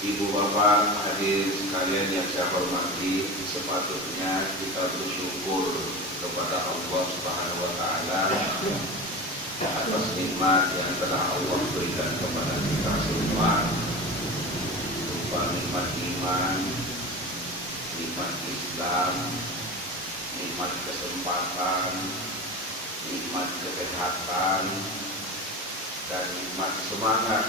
Ibu bapak hadirin sekalian yang saya hormati, sepatutnya kita bersyukur kepada Allah Subhanahu wa taala atas nikmat yang telah Allah berikan kepada kita semua, berupa nikmat iman, nikmat Islam, nikmat kesempatan, nikmat kesehatan, dan nikmat semangat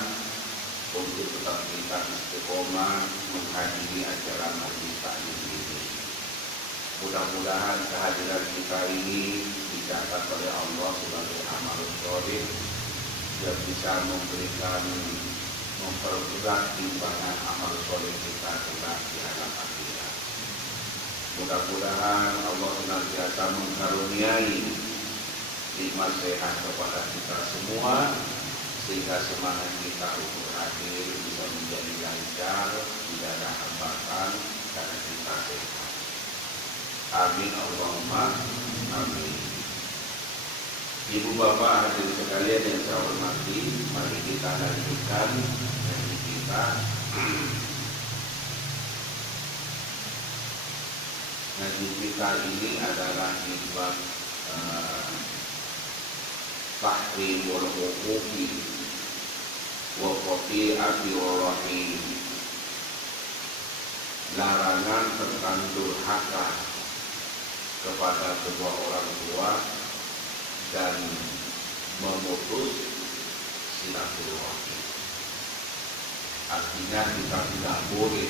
untuk tetap kita istiqomah menghadiri acara majlis taklim ini. Mudah-mudahan kehadiran kita ini dicatat oleh Allah sebagai amal sholih yang bisa memperberat timbangan amal sholih kita kelak di alam akhirat. Mudah-mudahan Allah senantiasa mengkaruniai nikmat sehat kepada kita semua, sehingga semangat kita untuk hadir bisa menjadi lancar, tidak ada hambatan karena kita sehat. Amin Allahumma amin. Ibu bapak hadirin sekalian yang saya hormati, mari kita lanjutkan ngaji kita. Ngaji kita ini adalah bab tahrimul huquqi wa qati'ati rahim, larangan tentang durhaka kepada kedua orang tua dan memutus silaturahim. Artinya kita tidak boleh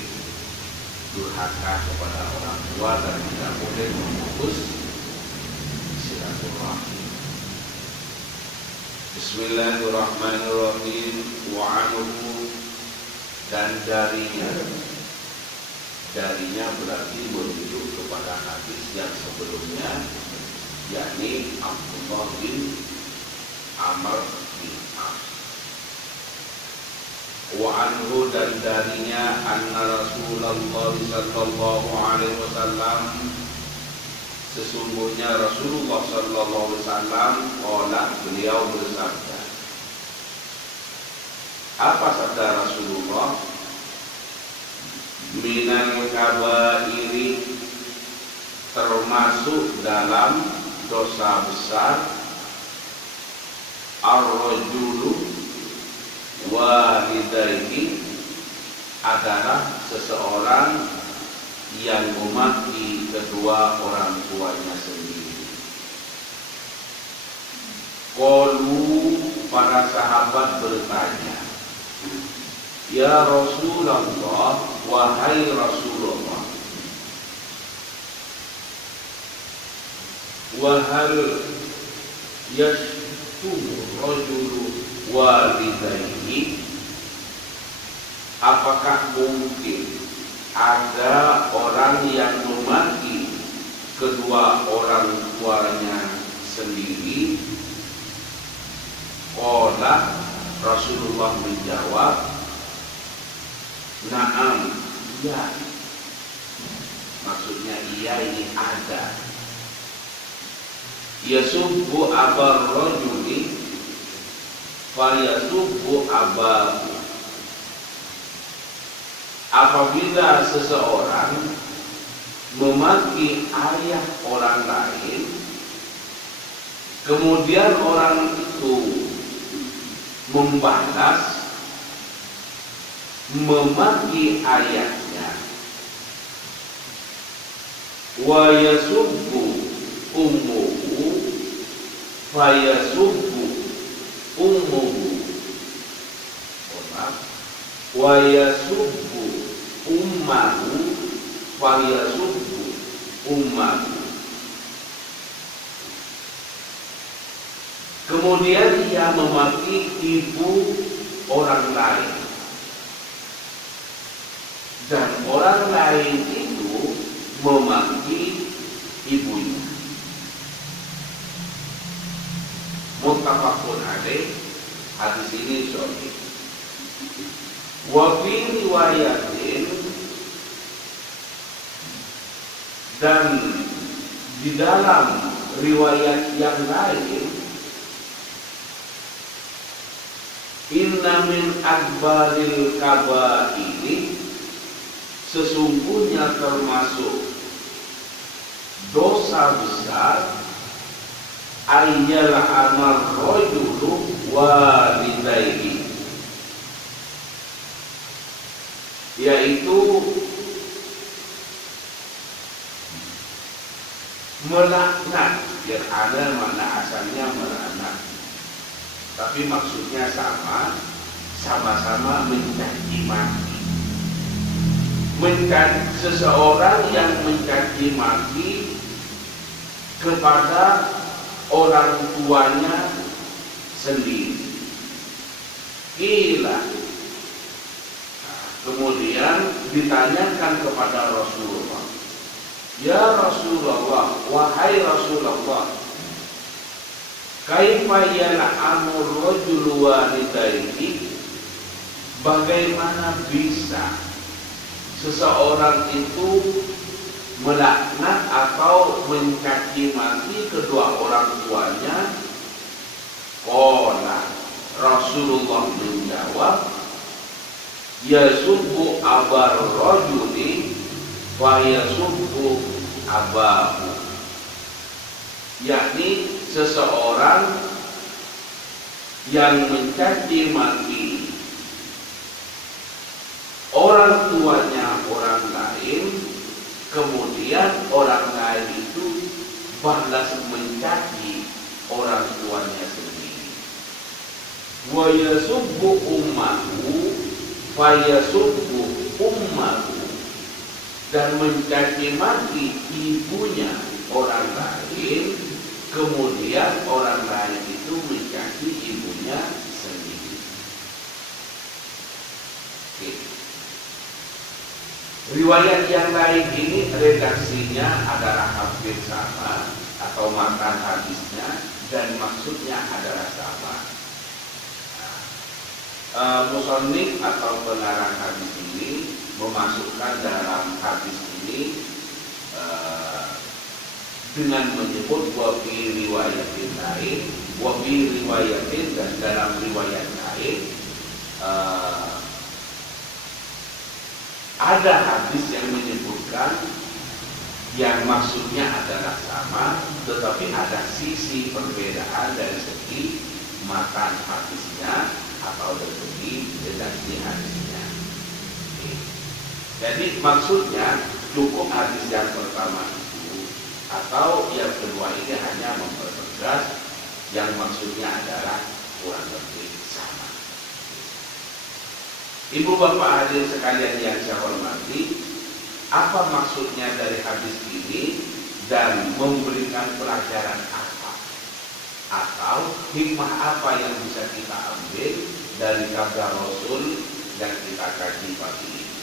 durhaka kepada orang tua dan tidak boleh memutus silaturahim. Bismillahirrahmanirrahim. Wa anhu, dan darinya berarti merujuk kepada hadis yang sebelumnya, yakni Abdullah bin Amr bin As. Wa anhu, dan darinya anna Rasulullah sallallahu alaihi wasallam, sesungguhnya Rasulullah sallallahu alaihi wasallam beliau bersabda. Apa sabda Rasulullah? Minal kabairi, termasuk dalam dosa besar, ar-rajulu walidayhi, adalah seseorang yang memaki kedua orang tuanya sendiri. Qalu, para sahabat bertanya, ya Rasulullah, wahai Rasulullah, wahal yashtumu rajulu walidayhi, apakah mungkin ada orang yang memaki kedua orang tuanya sendiri? Qala, Rasulullah menjawab, na'am, iya. Maksudnya iya ini ada. Yasubbu abar rajuli fa yasubbu abahu. Apabila seseorang memaki ayah orang lain, kemudian orang itu membalas memaki ayahnya, wa yasubbu ummuhu fa yasubbu ummuhu, wa yasubbu ummahu fa yasubbu ummahu. Kemudian ia memaki ibu orang lain, dan orang lain itu memaki ibunya. Muttafaqun alaih, hadis ini sahih. Wa fi riwayatin, dan di dalam riwayat yang lain, inna min akbaril kabairi, sesungguhnya termasuk dosa besar, ayyal amal rajulu walidayhi, yaitu melaknat. Yang ada makna asalnya melaknat, tapi maksudnya sama-sama mencaci maki. Seseorang yang mencaci maki kepada orang tuanya sendiri. Gila. Kemudian ditanyakan kepada Rasulullah, ya Rasulullah, wahai Rasulullah, kaifa yal'anu rajulu walidayhi, bagaimana bisa seseorang itu melaknat atau mencaci maki kedua orang tuanya? Qala, Rasulullah menjawab, yasubbu abar rajuli wa yasubbu abahu, yakni seseorang yang mencaci maki orang tuanya orang lain, kemudian orang lain itu balas mencaci orang tuanya sendiri. Wa yasubbu ummahu fa yasubbu ummahu, dan mencaci maki ibunya orang lain, kemudian orang lain itu mencaci ibunya sendiri. Oke. Riwayat yang lain ini redaksinya adalah hampir sama, atau matan hadisnya dan maksudnya adalah sama. Musannif atau pengarang hadis ini memasukkan dalam hadis ini dengan menyebut wafi riwayatin lain, wafi riwayatin, dan dalam riwayat lain ada hadis yang menyebutkan yang maksudnya adalah sama, tetapi ada sisi perbedaan dari segi matan hadisnya atau dari segi redaksi hadisnya. Jadi maksudnya cukup hadis yang pertama itu, atau yang kedua ini hanya mempertegas yang maksudnya adalah kurang lebih sama. Ibu bapak hadirin sekalian yang saya hormati, apa maksudnya dari hadis ini dan memberikan pelajaran apa? Atau hikmah apa yang bisa kita ambil dari sabda Rasul yang kita kaji pagi ini?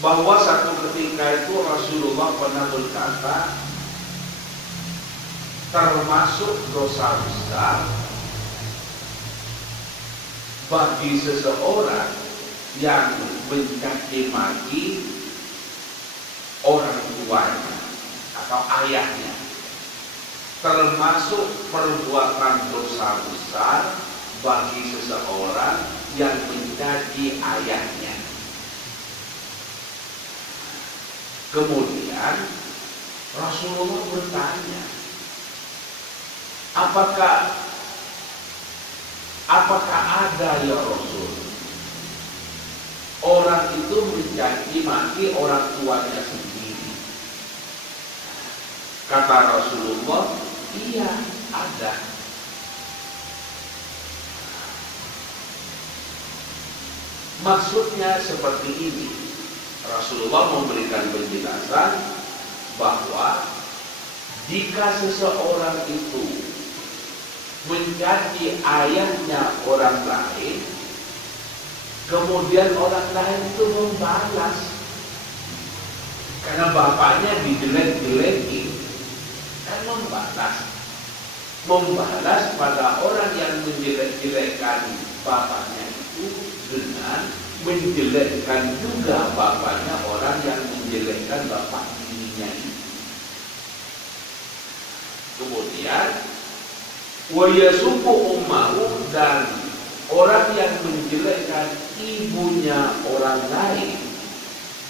Bahwa satu ketika itu Rasulullah pernah berkata, termasuk dosa besar bagi seseorang yang mencaci maki orang tuanya atau ayahnya, termasuk perbuatan dosa besar bagi seseorang yang mencaci ayahnya. Kemudian Rasulullah bertanya, apakah ada ya Rasul orang itu mencaci maki orang tuanya sendiri? Kata Rasulullah, iya ada. Maksudnya seperti ini. Rasulullah memberikan penjelasan bahwa jika seseorang itu mencaci ayahnya orang lain, kemudian orang lain itu membalas karena bapaknya dijelek-jelekin, kan membalas pada orang yang menjelek-jelekan bapaknya itu dengan menjelekkan juga bapaknya orang yang menjelekkan bapak tirinya itu. Kemudian wayasubu ummahu, dan orang yang menjelekkan ibunya orang lain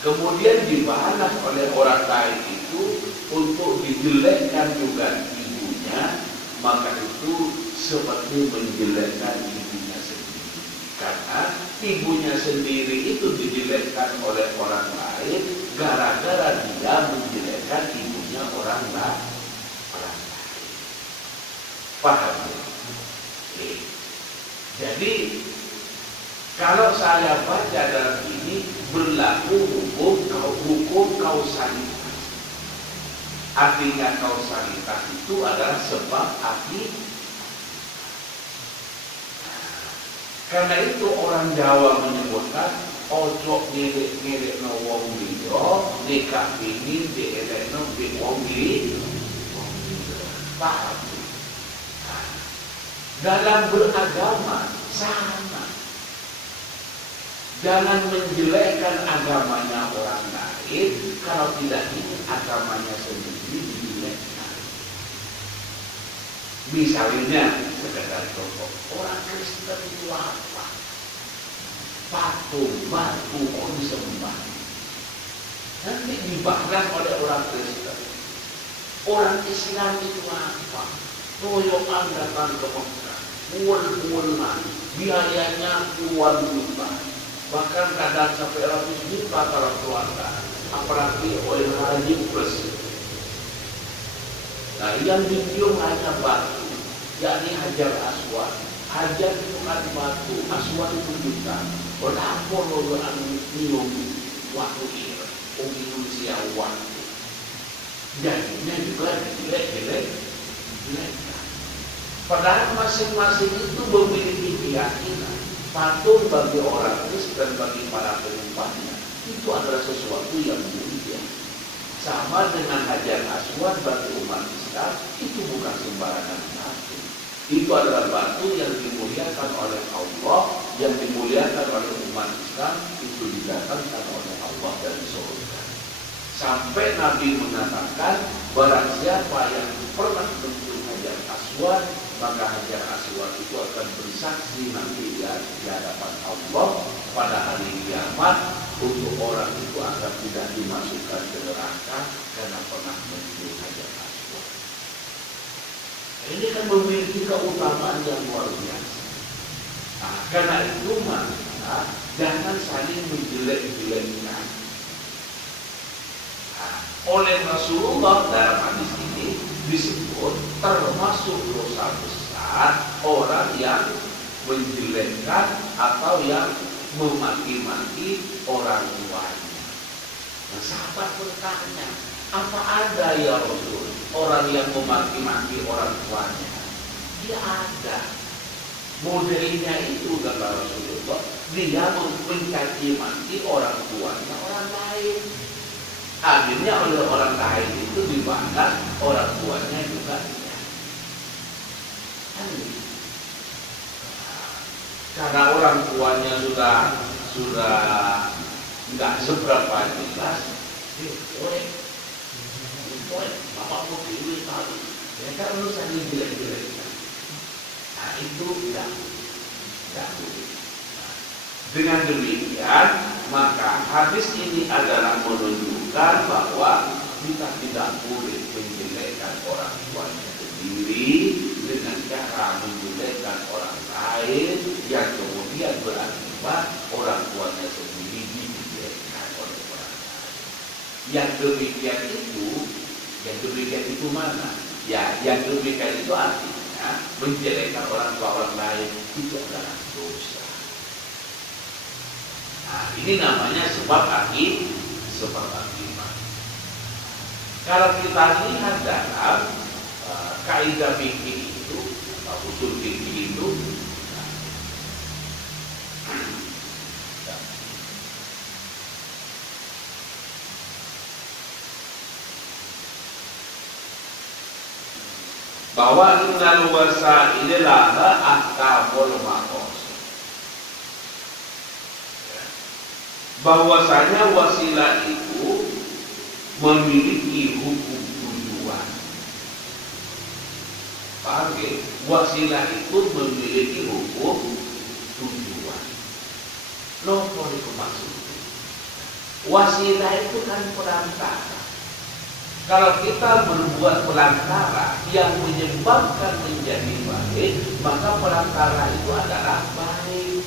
kemudian dibalas oleh orang lain itu untuk dijelekkan juga ibunya, maka itu seperti menjelekkan ibunya sendiri. Karena ibunya sendiri itu dijelekkan oleh orang lain gara-gara dia menjelekkan ibunya orang lain. Paham ya? Jadi kalau saya baca dalam ini berlaku hukum kausalitas. Artinya kausalitas itu adalah sebab akibat. Karena itu orang Jawa menyebutkan ojo ngelek no wong liya, nikah ini dielek no wong liya. Paham? Dalam beragama sama. Jangan menjelekkan agamanya orang lain kalau tidak ingin agamanya sendiri dijelekkan. Misalnya, sekedar contoh, orang Kristen itu apa? Patung, batu, kok disembah? Nanti dibahas oleh orang Kristen. Orang Islam itu apa? Royokan datang ke Mekah, bulan-bulan, biayanya puluhan juta, bahkan kadang sampai ratus juta kalau keluarga, apalagi oil haji plus. Nah, yang dicium hanya batu, yakni Hajar Aswad. Hajar itu kan batu, Aswad itu juta. Berapa orang minum waktu ini, Indonesia waktu. Jadinya juga jelek-jelek. Padahal masing-masing itu memiliki keyakinan. Patung bagi orang Kristen, bagi para penyembahnya, itu adalah sesuatu yang mulia. Sama dengan Hajar Aswad bagi umat Islam, itu bukan sembarangan batu. Itu adalah batu yang dimuliakan oleh Allah, yang dimuliakan oleh umat Islam, itu didatangkan oleh Allah dari surga. Sampai Nabi mengatakan, barang siapa yang pernah menyentuh Hajar Aswad, maka Hajar Aswad itu akan bersaksi nanti di hadapan Allah pada hari kiamat untuk orang itu akan tidak dimasukkan ke neraka karena pernah menyentuh Hajar Aswad. Ini kan memiliki keutamaan yang luar biasa. Nah, karena itu maka jangan saling menjelek-jelekkan. Oleh Rasulullah dalam hadis ini disebut termasuk dosa besar orang yang menjelekkan atau yang memaki-maki orang tuanya. Nah, sahabat bertanya, apa ada ya Rasul orang yang memaki-maki orang tuanya? Dia ada. Modelnya itu kata Rasulullah, dia mencaci maki orang tuanya orang lain. Akhirnya oleh orang lain itu dibalas, orang tuanya juga tidak. Karena orang tuanya sudah nggak seberapa jelas, bapak mau pilih tadi, ya kan urusan jelek-jeleknya. Nah itu tidak boleh. Dengan demikian, maka hadis ini adalah menunjukkan bahwa kita tidak boleh menjelekkan orang tuanya sendiri dengan cara menjelekkan orang lain yang kemudian berakibat orang tuanya sendiri dijelekkan oleh orang lain. Yang demikian itu mana? Ya, yang demikian itu artinya menjelekkan orang tua orang lain itu adalah dosa. Nah, ini namanya sebab akibat. Kalau kita lihat dalam kaidah fikih itu, usul fikih itu, bahwa innal wasaila laha ahkamul maqasid. Bahwasanya wasilah itu memiliki hukum tujuan. Paham ya? Wasilah itu memiliki hukum tujuan. Nopo itu maksudnya? Wasilah itu kan perantara. Kalau kita berbuat perantara yang menyebabkan menjadi baik, maka perantara itu adalah baik.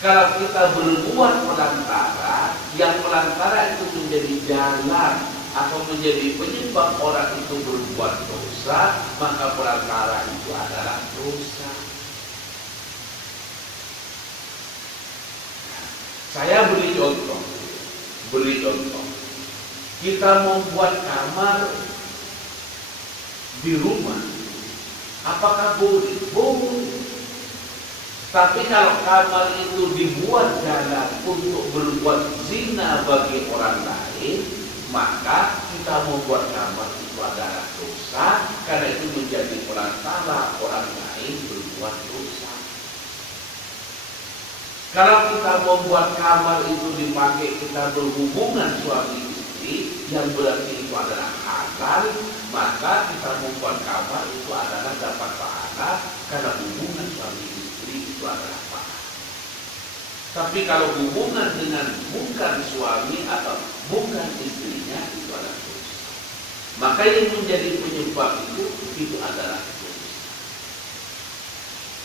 Kalau kita berbuat perantara, yang perantara itu menjadi jalan atau menjadi penyebab orang itu berbuat dosa, maka perantara itu adalah dosa. Saya beri contoh. Kita membuat kamar di rumah, apakah boleh? Boleh. Tapi kalau kamar itu dibuat jalan untuk berbuat zina bagi orang lain, maka kita membuat kamar itu adalah dosa, karena itu menjadi perantara orang lain berbuat dosa. Kalau kita membuat kamar itu dipakai kita berhubungan suami istri, yang berarti itu adalah halal, maka kita membuat kamar itu adalah dapat pahala, karena hubungan suami istri itu adalah pahala. Tapi kalau hubungan dengan bukan suami atau bukan istrinya itu adalah dosa. Maka yang menjadi penyebab itu adalah dosa.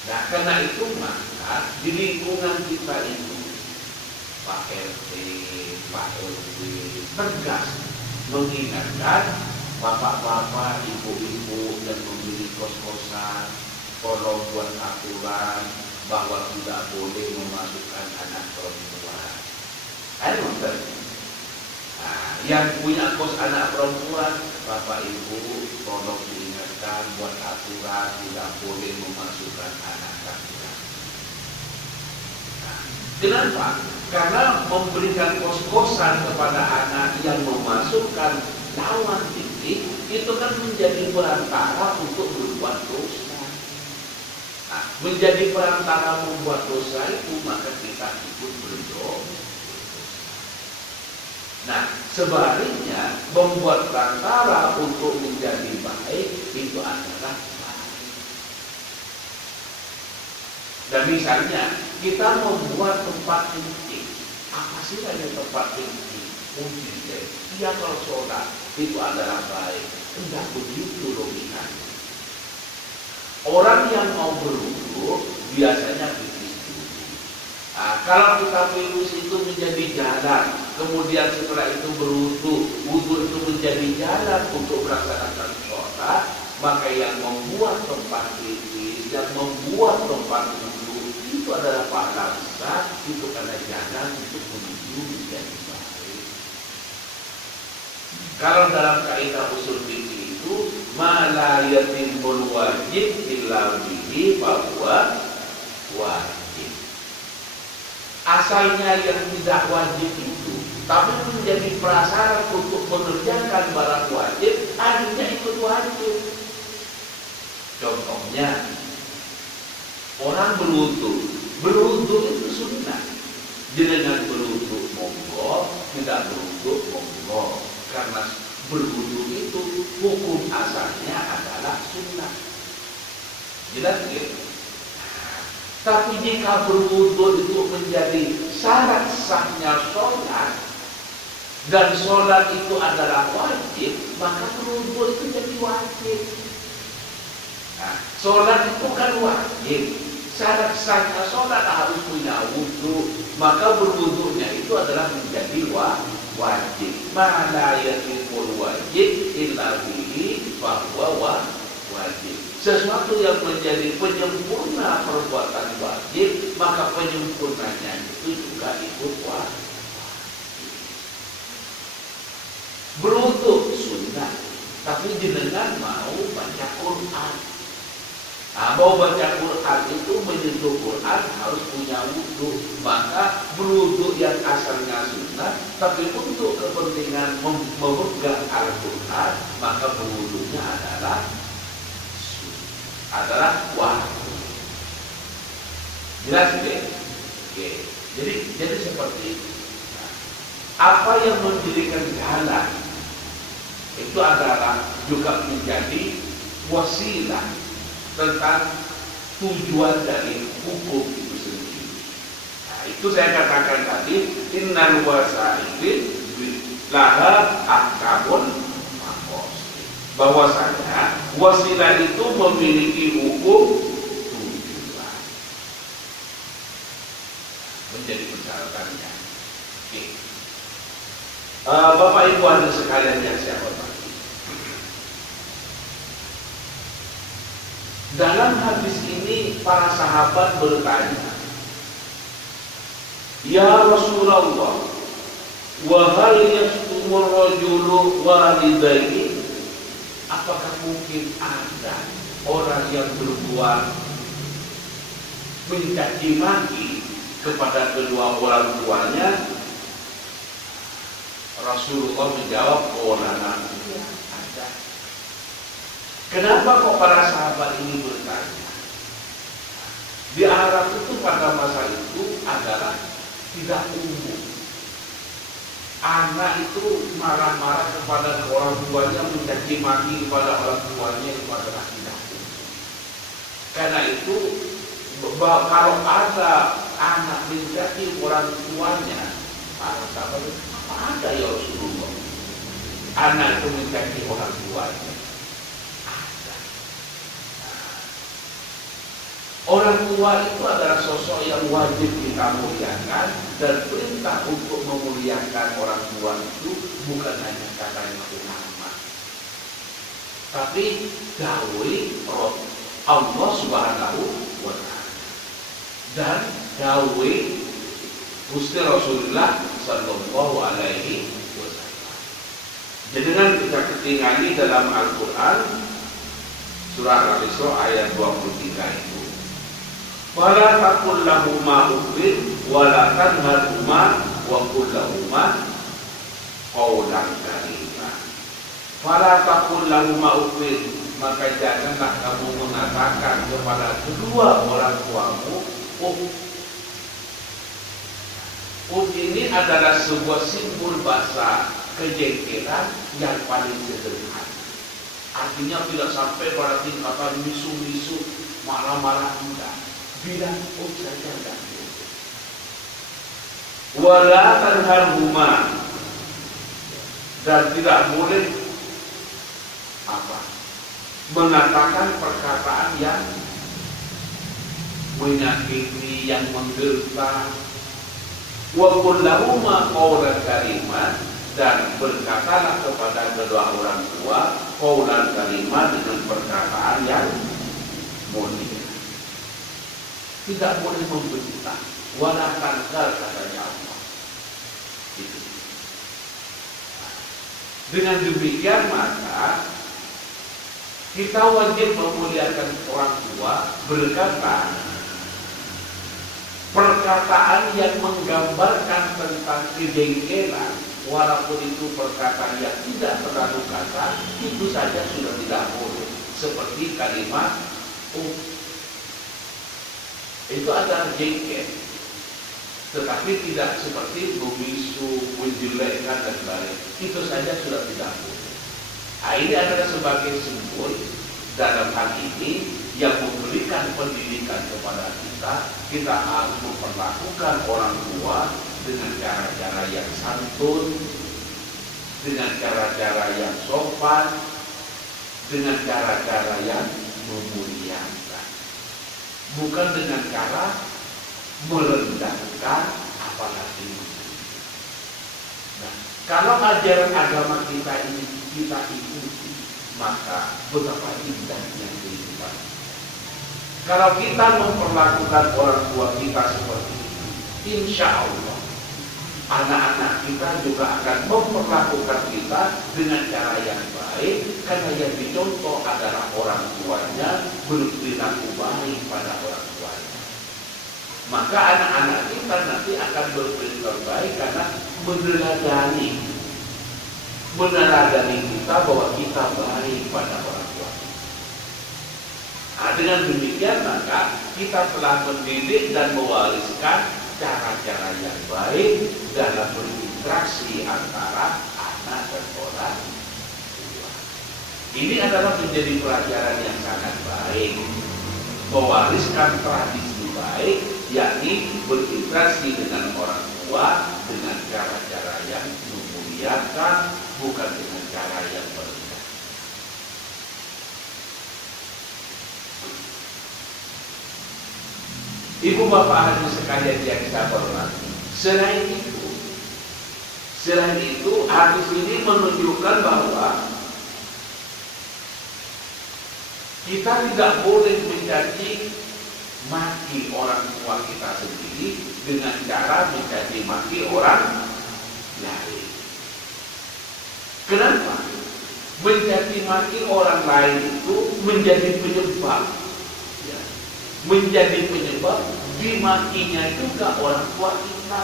Nah, karena itu maka di lingkungan kita itu Pak RT, Pak RW tegas mengingatkan bapak-bapak, ibu-ibu yang memiliki kos-kosan, tolong buat aturan bahwa tidak boleh memasukkan anak perempuan. Ayo yang punya kos anak perempuan, bapak ibu tolong diingatkan buat aturan tidak boleh memasukkan anak laki-laki. Kenapa? Karena memberikan kos-kosan kepada anak yang memasukkan lawan titik itu kan menjadi perantara untuk berbuat dosa. Nah, menjadi perantara membuat dosa itu maka kita ikut berdosa. Nah, sebaliknya membuat perantara untuk menjadi baik itu adalah baik. Dan misalnya kita membuat tempat kencing, apa sih yang tempat kencing? Mungkin dia kalau sholat itu adalah baik. Enggak begitu logikanya. Orang yang mau berwudu biasanya pipis dulu. Nah, kalau kita pipis itu menjadi jalan, kemudian setelah itu berwudu, wudu itu menjadi jalan untuk melaksanakan sholat, maka yang membuat tempat titis, yang membuat tempat duduk itu adalah pahala besar, itu karena jalan untuk menuju menjadi baik. Kalau dalam kaidah usul fikih itu ma la yatimul wajib illa bihi bahwa wajib. Asalnya yang tidak wajib itu, tapi menjadi prasyarat untuk mengerjakan barang wajib, akhirnya ikut wajib. Contohnya, orang berwudu itu sunnah. Dengan berwudu monggo, tidak berwudu monggo. Karena berwudu itu hukum asalnya adalah sunnah. Jelas gitu? Tapi jika berwudu itu menjadi syarat sahnya sholat, dan sholat itu adalah wajib, maka berwudu itu jadi wajib. Nah, sholat itu kan wajib. Syarat sahnya sholat harus punya wudu, maka berwudunya itu adalah menjadi wajib. Mana yatimul wajib illa bihi bahwa wajib. Sesuatu yang menjadi penyempurna perbuatan wajib, maka penyempurnanya itu juga ikut wajib. Berwudu sunnah, tapi jenengan mau baca Quran. Nah, mau baca Quran itu menyentuh Quran harus punya wudu. Maka berwudu yang asalnya sunnah, tapi untuk kepentingan memegang Al-Quran, maka berwudunya adalah wajib. Jelas ya? Oke. Jadi seperti itu. Nah, apa yang menjadikan jalan itu adalah juga menjadi wasilah tentang tujuan dari hukum itu sendiri. Nah, itu saya katakan tadi, innal wasaili laha ahkamun maqasid. Bahwasanya wasilah itu memiliki hukum tujuan. Menjadi persyaratannya. Oke. Bapak Ibu hadirin sekalian yang saya hormati. Dalam hadis ini para sahabat bertanya, "Ya Rasulullah, wa hal yashtumur rajulu walidayhi?" Apakah mungkin ada orang yang berbuat mencaci maki kepada kedua orang tuanya? Rasulullah menjawab, "Oh, nana, ada." Kenapa kok para sahabat ini bertanya? Di Arab itu pada masa itu adalah tidak umum. Anak itu marah-marah kepada orang tuanya, mencaci maki kepada orang tuanya, itu adalah tidak umum. Karena itu kalau ada anak mencaci orang tuanya, para sahabat, apa ada ya Rasulullah? Anak itu mencaci orang tuanya. Orang tua itu adalah sosok yang wajib kita muliakan, dan perintah untuk memuliakan orang tua itu bukan hanya kata yang utama, tapi dawai Allah Subhanahu wa Ta'ala dan dawai Gusti Rasulullah Sallallahu Alaihi Wasallam. Dengan kita ketinggali dalam Al-Quran surah Al-Isra ayat 23 itu, wala taqul lahuma uffin wala tanharhuma wa qul lahuma qawlan karima. Wala taqul lahuma uffin, maka janganlah kamu mengatakan kepada kedua orang tuamu uff. Uff ini adalah sebuah simbol bahasa kejengkelan yang paling sederhana. Artinya tidak sampai pada tingkatan misu-misu, marah-marah, enggak. Bilang saja enggak. Wala tanharhuma, dan tidak boleh mengatakan perkataan yang menyakiti, yang menggeletar. Wa qul lahuma qawlan kariman, dan berkatalah kepada kedua orang tua qaulan kalimah, dengan perkataan yang mulia. Tidak boleh membentak, wala tankar, katanya Allah. Itu. Dengan demikian maka kita wajib memuliakan orang tua, berkata perkataan yang menggambarkan tentang kejengkelan, walaupun itu perkataan yang tidak terlalu kasar, itu saja sudah tidak boleh. Seperti kalimat itu adalah jengkel, tetapi tidak seperti membisu, menjelekkan dan lain. Itu saja sudah tidak boleh. Nah, ini adalah sebagai simbol dalam hal ini yang memberikan pendidikan kepada kita. Kita harus memperlakukan orang tua dengan cara-cara yang santun, dengan cara-cara yang sopan, dengan cara-cara yang memuliakan, bukan dengan cara merendahkan apalagi. Nah, kalau ajaran agama kita ini kita ikuti, maka betapa indahnya kehidupan. Kalau kita memperlakukan orang tua kita seperti itu, insya Allah anak-anak kita juga akan memperlakukan kita dengan cara yang baik, karena yang dicontoh adalah orang tuanya berperilaku baik pada orang tuanya. Maka anak-anak kita nanti akan berperilaku baik karena meneladani kita bahwa kita baik pada orang tua. Nah, dengan demikian maka kita telah mendidik dan mewariskan cara-cara yang baik dalam berinteraksi antara anak dan orang tua. Ini adalah menjadi pelajaran yang sangat baik, mewariskan tradisi baik, yakni berinteraksi dengan orang tua dengan cara-cara yang memuliakan, bukan dengan cara yang merendah. Ibu bapak hadirin sekalian yang saya hormati, selain itu hadis ini menunjukkan bahwa kita tidak boleh mencaci maki orang tua kita sendiri dengan cara mencaci maki orang lain. Kenapa? Mencaci maki orang lain itu menjadi penyebab, menjadi penyebab dimakinya juga orang tua kita.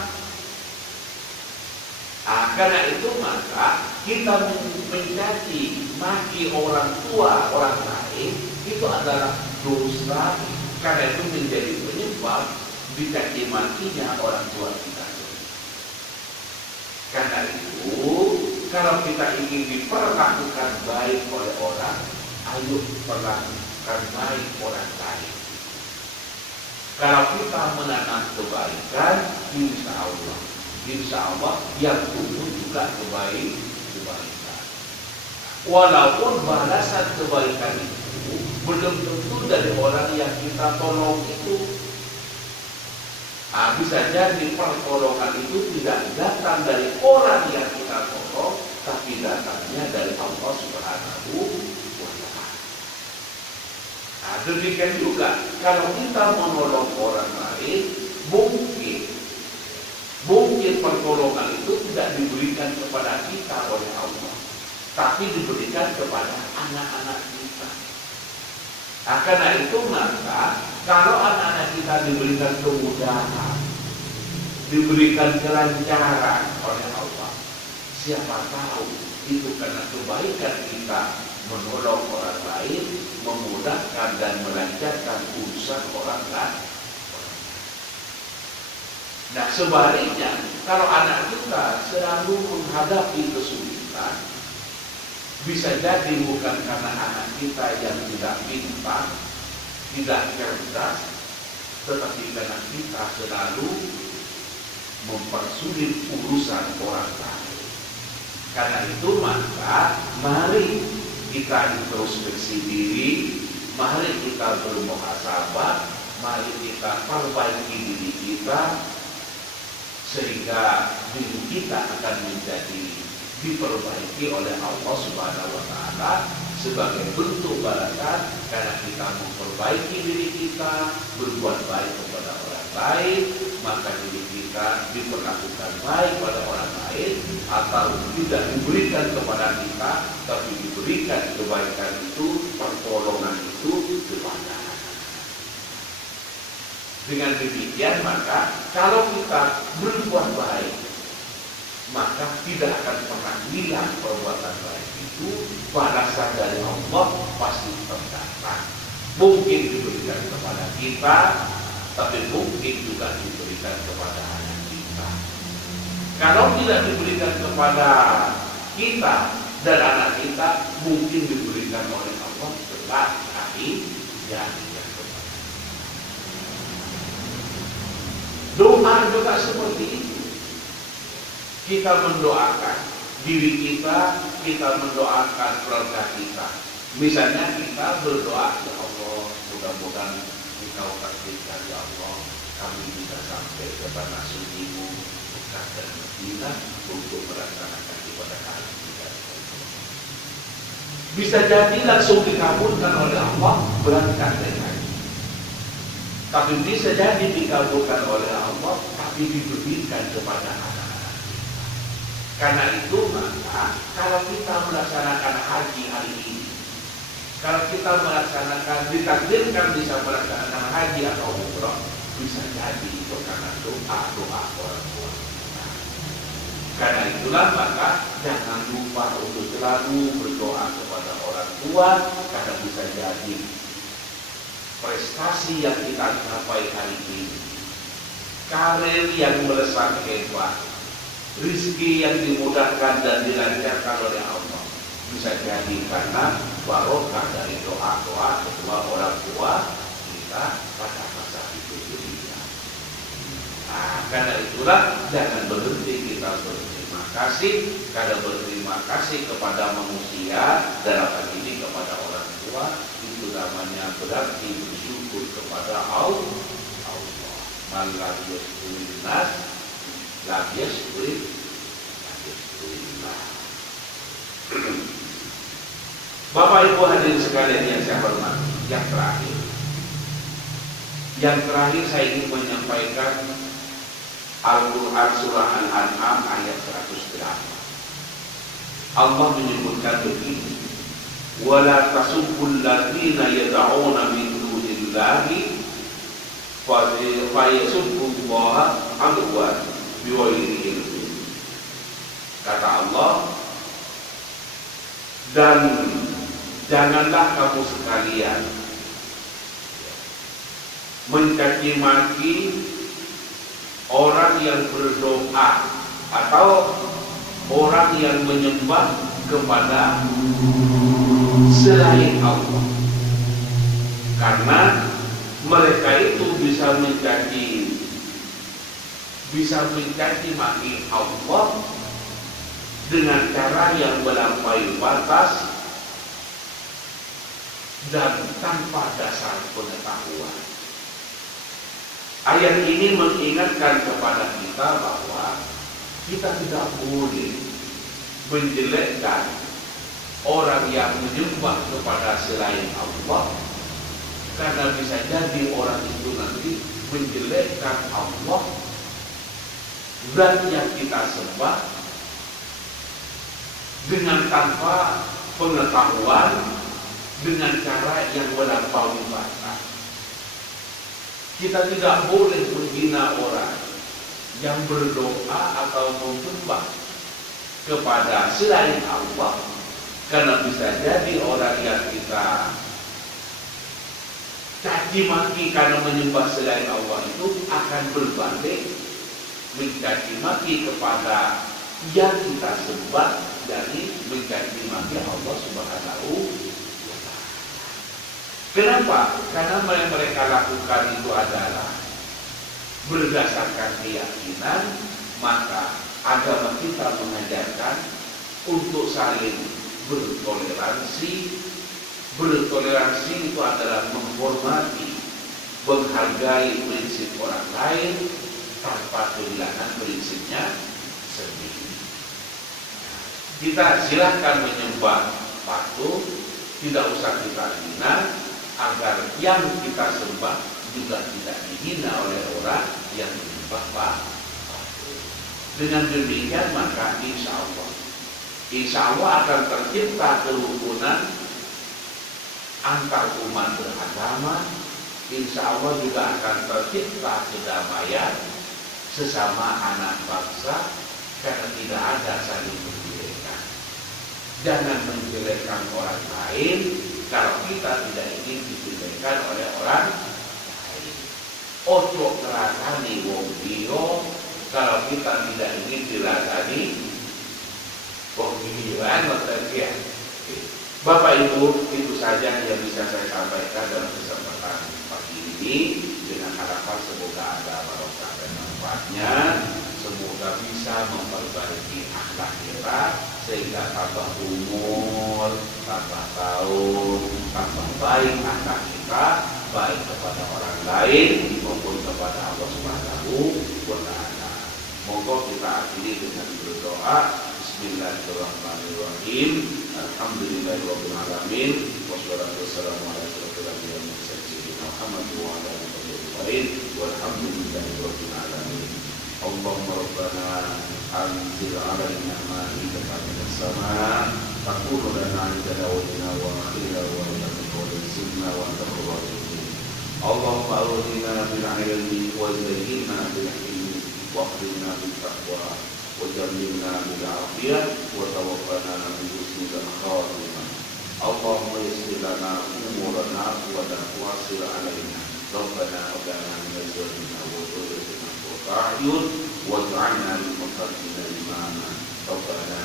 Karena itu maka kita mencaci maki orang tua orang lain itu adalah dosa, karena itu menjadi penyebab dicaci makinya orang tua kita. Karena itu kalau kita ingin diperlakukan baik oleh orang, ayo perlakukan baik orang lain. Kalau kita menanam kebaikan, insya Allah yang tumbuh juga kebaikan. Walaupun balasan kebaikan itu belum tentu dari orang yang kita tolong itu. Bisa jadi pertolongan itu tidak datang dari orang yang kita tolong, tapi datangnya dari Allah Subhanahu wa Ta'ala. Demikian juga kalau kita menolong orang lain, mungkin pertolongan itu tidak diberikan kepada kita oleh Allah, tapi diberikan kepada anak-anak kita. Karena itu maka kalau anak-anak kita diberikan kemudahan, diberikan kelancaran oleh Allah, siapa tahu itu karena kebaikan kita menolong orang lain, memudahkan dan melancarkan urusan orang lain. Nah, sebaliknya kalau anak kita selalu menghadapi kesulitan, bisa jadi bukan karena anak kita yang tidak pintar, tidak cerdas, tetapi karena kita selalu mempersulit urusan orang lain. Karena itu maka mari kita introspeksi diri, mari kita bermuhasabah, mari kita perbaiki diri kita, sehingga diri kita akan menjadi diperbaiki oleh Allah Subhanahu wa Ta'ala sebagai bentuk balasan karena kita memperbaiki diri kita, berbuat baik kepada orang lain, maka diri kita diperlakukan baik pada orang lain, atau tidak diberikan kepada kita tapi diberikan kebaikan itu, pertolongan itu kepada anak. Dengan demikian maka kalau kita berbuat baik, maka tidak akan pernah hilang perbuatan baik itu. Balasan dari Allah pasti terdatang. Mungkin diberikan kepada kita, tapi mungkin juga diberikan kepada anak kita. Kalau tidak diberikan kepada kita dan anak kita, mungkin diberikan oleh Allah kelak hari yang kepada. Doa juga seperti itu. Kita mendoakan diri kita, kita mendoakan keluarga kita. Misalnya kita berdoa, ya Allah, mudah-mudahan Engkau takdirkan ya Allah, kami bisa sampai ke tanah suci-Mu, Mekah dan Madinah untuk melaksanakan ibadah haji kita. Bisa jadi langsung dikabulkan oleh Allah berangkat dari haji. Tapi bisa jadi dikabulkan oleh Allah, tapi diberikan kepada anak. Karena itu maka kalau kita melaksanakan haji hari ini, kalau kita melaksanakan, ditakdirkan bisa melaksanakan haji atau umrah, bisa jadi itu karena doa orang tua kita. Karena itulah maka jangan lupa untuk selalu berdoa kepada orang tua, karena bisa jadi prestasi yang kita capai hari ini, karir yang melesat hebat, rizki yang dimudahkan dan dilancarkan oleh Allah, bisa jadi karena barokah dari doa-doa kedua orang tua kita pada masa itu juga. Karena itulah jangan berhenti kita berterima kasih, karena berterima kasih kepada manusia dalam hal ini kepada orang tua, itu namanya berarti bersyukur kepada Allah. Man lam yashkurin nas lam yashkurillah. Bapak Ibu hadirin sekalian yang saya hormati, yang terakhir saya ingin menyampaikan Al-Quran surah Al-An'am ayat 108. Allah menyebutkan begini, wala tasubbul ladzina yad'una min dunillahi fa yasubbullaha adwan biwayri ilmi. Kata Allah, dan janganlah kamu sekalian mencaci maki orang yang berdoa atau orang yang menyembah kepada selain Allah, karena mereka itu bisa mencaci maki Allah dengan cara yang melampaui batas dan tanpa dasar pengetahuan. Ayat ini mengingatkan kepada kita bahwa kita tidak boleh menjelekkan orang yang menyembah kepada selain Allah, karena bisa jadi orang itu nanti menjelekkan Allah zat yang kita sembah dengan tanpa pengetahuan, dengan cara yang melampaui batas. Kita tidak boleh menghina orang yang berdoa atau menyembah kepada selain Allah, karena bisa jadi orang yang kita caci maki karena menyembah selain Allah itu akan berbalik mencaci maki kepada yang kita sembah dari mencaci maki Allah Subhanahu wa Ta'ala. Kenapa? Karena yang mereka lakukan itu adalah berdasarkan keyakinan. Maka agama kita mengajarkan untuk saling bertoleransi. Bertoleransi itu adalah menghormati, menghargai prinsip orang lain tanpa kehilangan prinsipnya sendiri. Kita silahkan menyembah patung, tidak usah kita hina, agar yang kita sembah juga tidak dihina oleh orang yang menyembah patung. Dengan demikian maka insya Allah akan tercipta kerukunan antar umat beragama. Insya Allah juga akan tercipta kedamaian sesama anak bangsa, karena tidak ada saling menjelekkan. Jangan menjelekkan orang lain kalau kita tidak ingin dijelekkan oleh orang lain. Ojo ngeratani wong liya kalau kita tidak ingin dilatani wong liya. Bapak Ibu, itu saja yang bisa saya sampaikan dalam kesempatan pagi ini, dengan harapan semoga ada barokah dan manfaatnya, semoga bisa memperbaiki akhlak kita sehingga tambah umur, tambah tahun, tambah baik akhlak kita, baik kepada orang lain maupun kepada Allah Subhanahu wa Ta'ala. Monggo kita akhiri dengan berdoa. Bismillahirrahmanirrahim. Alhamdulillahirabbil alamin. Wassalatu wassalamu ala asyrofil mursalin Muhammad wa ala alihi wasallam. Walhamdulillahirabbil alamin. Allahumma rabbana anzil 'alaina ma'idatan minas sama' takunu lana 'inda dawina wa akhira wa rizqina wa taqabbal. Allahumma awzina bil 'ilmi wa zayyinna bil hilmi wa akrimna bil taqwa wa jannibna bil 'afiyah wa tawaffana bil husnil khatimah. Allahumma yassir lana umurana wa la tu'assir 'alaina. Rabbana hab lana min azwajina wa dhurriyyatina qurrata a'yun waj'alna lil muttaqina imama. Rabbana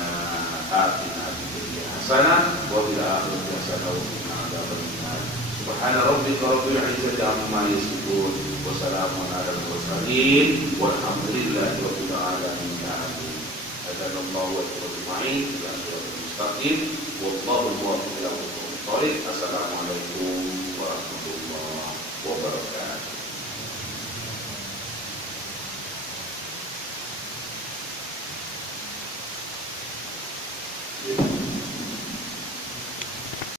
atina fid dunya hasanah wa fil akhirati hasanah wa qina adzabannar. Subhana rabbika rabbil izzati amma yasifun wa salamun 'alal mursalin walhamdulillahi rabbil alamin. Hadanallahu wa iyyakum ila siratal mustaqim wallahu muwaffiq ila aqwamit thoriq. Assalamualaikum